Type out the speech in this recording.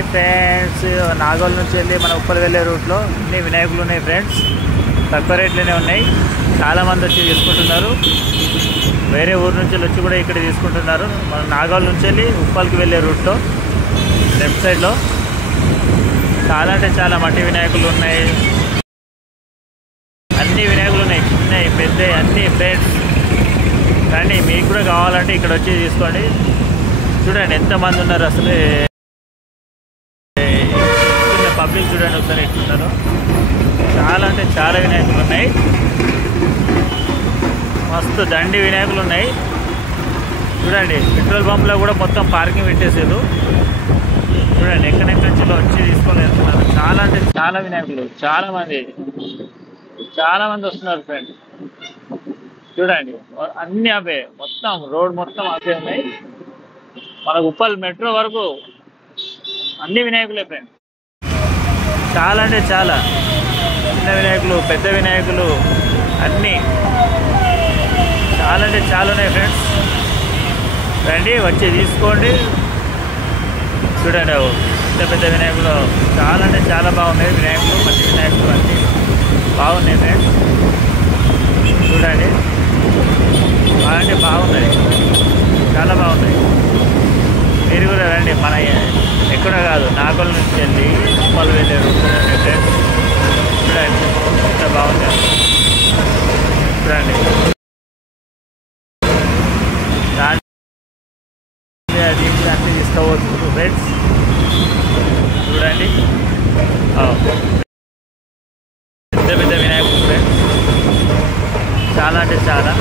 Hi friends, Nagole నుంచి వెళ్ళి మన ఉప్పల్ వెళ్ళే రూట్లో అన్ని వినాయకులు ఉన్నాయి ఫ్రెండ్స్. తక్కువ రేట్లోనే ఉన్నాయి. చాలామంది వచ్చి తీసుకుంటున్నారు. వేరే ఊరు నుంచి వచ్చి కూడా ఇక్కడ తీసుకుంటున్నారు. మన నాగోల్ నుంచి వెళ్ళి ఉప్పల్కి వెళ్ళే రూట్లో లెఫ్ట్ సైడ్లో చాలా అంటే చాలా మట్టి వినాయకులు ఉన్నాయి. అన్ని వినాయకులు ఉన్నాయి, చిన్నవి పెద్దవి అన్నీ ఫ్రెండ్స్. కానీ మీకు కూడా కావాలంటే ఇక్కడ వచ్చి తీసుకోండి. చూడండి ఎంతమంది ఉన్నారు, అసలు పబ్లిక్ చూడండి ఒకసారి ఎట్లున్నారు. చాలా అంటే చాలా వినాయకులు ఉన్నాయి. మస్తు దండి వినాయకులు ఉన్నాయి. చూడండి పెట్రోల్ పంప్లో కూడా మొత్తం పార్కింగ్ పెట్టేసారు. చూడండి ఎక్కడెక్కడి నుంచి వచ్చి తీసుకొని వెళ్తున్నారు. చాలా అంటే చాలా వినాయకులు, చాలా మంది వస్తున్నారు ఫ్రెండ్స్. చూడండి అన్ని అవే, మొత్తం రోడ్ మొత్తం అవే ఉన్నాయి. మన ఉప్పల్ మెట్రో వరకు అన్ని వినాయకులే ఫ్రెండ్స్. చాలా అంటే చాలా చిన్న వినాయకులు, పెద్ద వినాయకులు అన్నీ చాలా అంటే చాలా ఉన్నాయి ఫ్రెండ్స్. రండి వచ్చి తీసుకోండి. చూడండి పెద్ద పెద్ద వినాయకులు చాలా అంటే చాలా బాగున్నాయి. వినాయకులు మంచి వినాయకులు అన్నీ బాగున్నాయి ఫ్రెండ్స్. చూడండి అంటే బాగున్నాయి, చాలా బాగున్నాయి. మీరు కూడా రండి. మన ఎక్కడ కాదు, నాగోల్ నుంచి వెళ్ళి ఉప్పల్ వెళ్ళే రూట్ ఫ్రెండ్స్. చూడండి ఎంత బాగుంది. చూడండి అది అన్నీ తీసుకోవచ్చు ఫ్రెండ్స్. చూడండి పెద్ద పెద్ద వినాయకుడు ఫ్రెండ్స్. చాలా అంటే చాలా